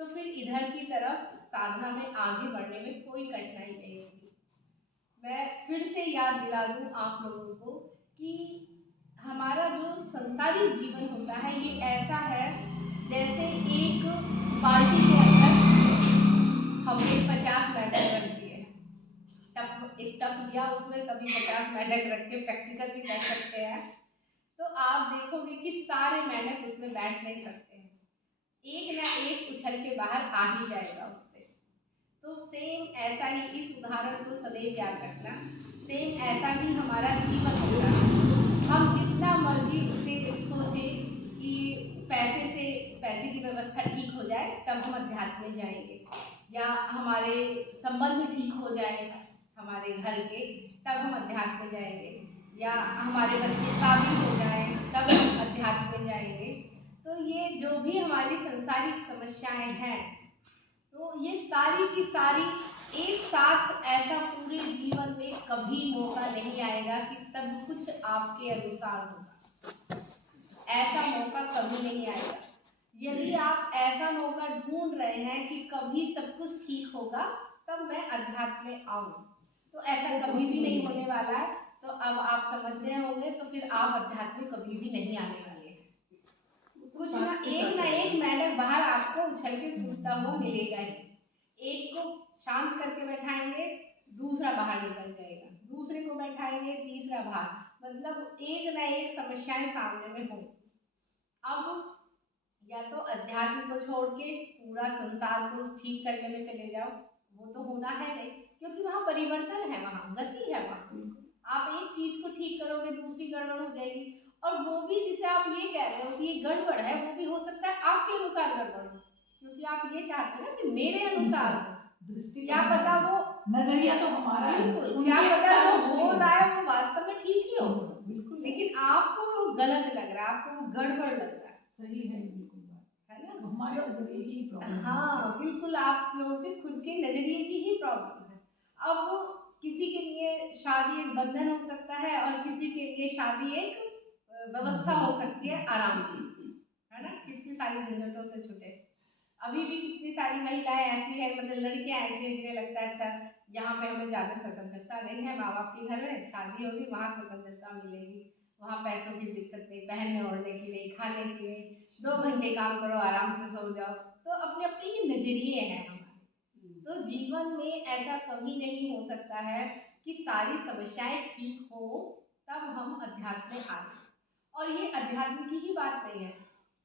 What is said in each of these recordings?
तो फिर इधर की तरफ साधना में आगे बढ़ने में कोई कठिनाई नहीं होगी। मैं फिर से याद दिला दूं आप लोगों को कि हमारा जो संसारिक जीवन होता है ये ऐसा है जैसे एक बाल्टी के अंदर हमने 50 मेंढक रख दिए। एक टब लिया, उसमें कभी 50 मेंढक रख के प्रैक्टिकल भी कर सकते हैं, तो आप देखोगे कि सारे मेंढक उसमें बैठ नहीं सकते हैं, एक ना एक उछल के बाहर आ ही जाएगा उससे। तो सेम ऐसा ही, इस उदाहरण को सदैव याद रखना, सेम ऐसा ही हमारा जीवन होगा। हम जितना मर्जी उसे सोचे कि पैसे की व्यवस्था ठीक हो जाए तब हम अध्यात्म में जाएंगे, या हमारे संबंध ठीक हो जाए हमारे घर के तब हम अध्यात्म में जाएंगे, या हमारे बच्चे काबिल हो जाए तब हम अध्यात्म में जाएंगे। तो ये जो भी हमारी संसारिक समस्याएं हैं, तो ये सारी की सारी एक साथ ऐसा पूरे जीवन में कभी मौका नहीं आएगा कि सब कुछ आपके अनुसार होगा। ऐसा मौका कभी नहीं आएगा। यदि आप ऐसा मौका ढूंढ रहे हैं कि कभी सब कुछ ठीक होगा तब मैं अध्यात्म में आऊं, तो ऐसा कभी भी नहीं होने वाला है। तो अब आप समझ गए होंगे, तो फिर आप अध्यात्म में कभी भी नहीं आने वाले हैं। कुछ ना एक मेंढक बाहर आपको उछल के कूदता हुआ मिलेगा ही। एक को शांत करके बैठाएंगे, दूसरा बाहर निकल जाएगा, दूसरे को बैठाएंगे, तीसरा बाहर, मतलब एक ना एक समस्याएं सामने में हो। अब या तो अध्यात्म को छोड़ के पूरा संसार को ठीक करने में चले जाओ, वो तो होना है नहीं, क्योंकि वहाँ परिवर्तन है, वहाँ गति है, वहाँ आप एक चीज को ठीक करोगे दूसरी गड़बड़ हो जाएगी, और वो भी जिसे आप ये कह रहे हो कि ये गड़बड़ है, वो भी हो सकता है आपके अनुसार गड़बड़ हो, क्योंकि आप ये चाहते हैं ना कि मेरे अनुसार, क्या पता वो नजरिया तो हमारा है, बिल्कुल, क्या पता जो हो रहा है वो वास्तव में ठीक ही हो, लेकिन आपको वो गलत लग रहा है, आपको वो गड़बड़ लग रहा है। सही है, बिल्कुल बात है ना, तो हमारे नजरिए की ही प्रॉब्लम है। हाँ बिल्कुल, आप लोगों के खुद के नजरिए की ही प्रॉब्लम है। अब किसी के लिए शादी एक बंधन हो सकता है और किसी के लिए शादी एक व्यवस्था हो सकती है आराम की, है ना, कितनी सारी झंझटों से छूटे। अभी भी कितनी सारी महिलाएं ऐसी है, मतलब लड़कियां ऐसी है जिन्हें लगता है अच्छा यहाँ पे हमें ज्यादा स्वतंत्रता नहीं है, माँ बाप के घर में शादी होगी वहाँ स्वतंत्रता मिलेगी, वहाँ पैसों की दिक्कत नहीं, पहनने ओढ़ने की नहीं, खाने की नहीं, 2 घंटे काम करो आराम से सो जाओ। तो अपने अपने ये नजरिए हैं हमारे। तो जीवन में ऐसा कभी नहीं हो सकता है कि सारी समस्याएं ठीक हो तब हम अध्यात्म में आए। और ये अध्यात्म की ही बात नहीं है,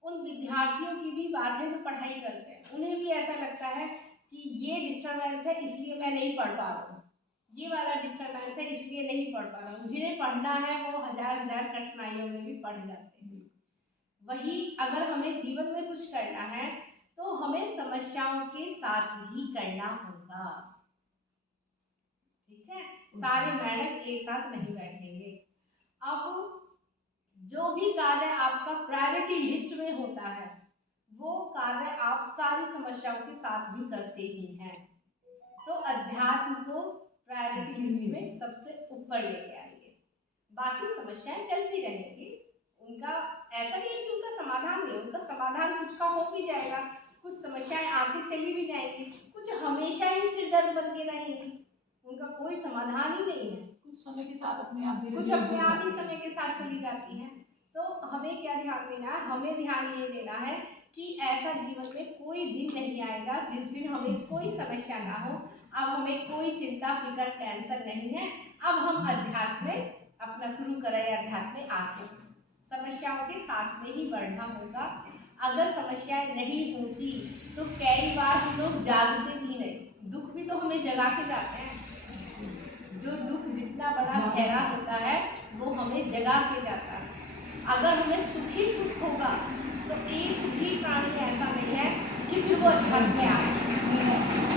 उन विद्यार्थियों की भी बात है जो पढ़ाई करते हैं, उन्हें भी ऐसा लगता है कि ये डिस्टर्बेंस है इसलिए मैं नहीं पढ़ पा रहा हूँ, ये वाला डिस्टर्बेंस है इसलिए नहीं पढ़ पा रहा हूँ। जिन्हें पढ़ना है वो हजार हजार कठिनाइयों में भी पढ़ जाते हैं। वही अगर हमें जीवन में कुछ करना है तो हमें समस्याओं के साथ ही करना होगा, ठीक है, सारे मेंढक एक साथ नहीं बैठेंगे। अब जो भी कार्य आपका प्रायोरिटी लिस्ट में होता है वो कार्य आप सारी समस्याओं के साथ भी करते ही हैं। तो अध्यात्म को प्रायोरिटी लिस्ट में सबसे ऊपर लेके आइए, बाकी समस्याएं चलती रहेंगी, उनका ऐसा नहीं है कि उनका समाधान नहीं, उनका समाधान कुछ का हो भी जाएगा, कुछ समस्याएं आगे चली भी जाएंगी, कुछ हमेशा ही सिरदर्द बन के रहेंगी, उनका कोई समाधान ही नहीं है, कुछ समय के साथ अपने आप कुछ अपने आप ही समय के साथ चली जाती हैं। तो हमें क्या ध्यान देना है, हमें ध्यान ये देना है कि ऐसा जीवन में कोई दिन नहीं आएगा जिस दिन हमें कोई समस्या ना हो। अब हमें कोई चिंता फिक्र टेंशन नहीं है, अब हम अध्यात्म में अपना शुरू करें, अध्यात्म में आके समस्याओं के साथ में ही बढ़ना होगा। अगर समस्याएं नहीं होती तो कई बार हम लोग जागते भी नहीं, दुख भी तो हमें जगा के जाते हैं, जो दुख जितना बड़ा गहरा होता है वो हमें जगा के जाता है। अगर हमें सुखी सुख होगा तो एक भी प्राणी ऐसा नहीं है कि फिर वो अध्यात्म में आए,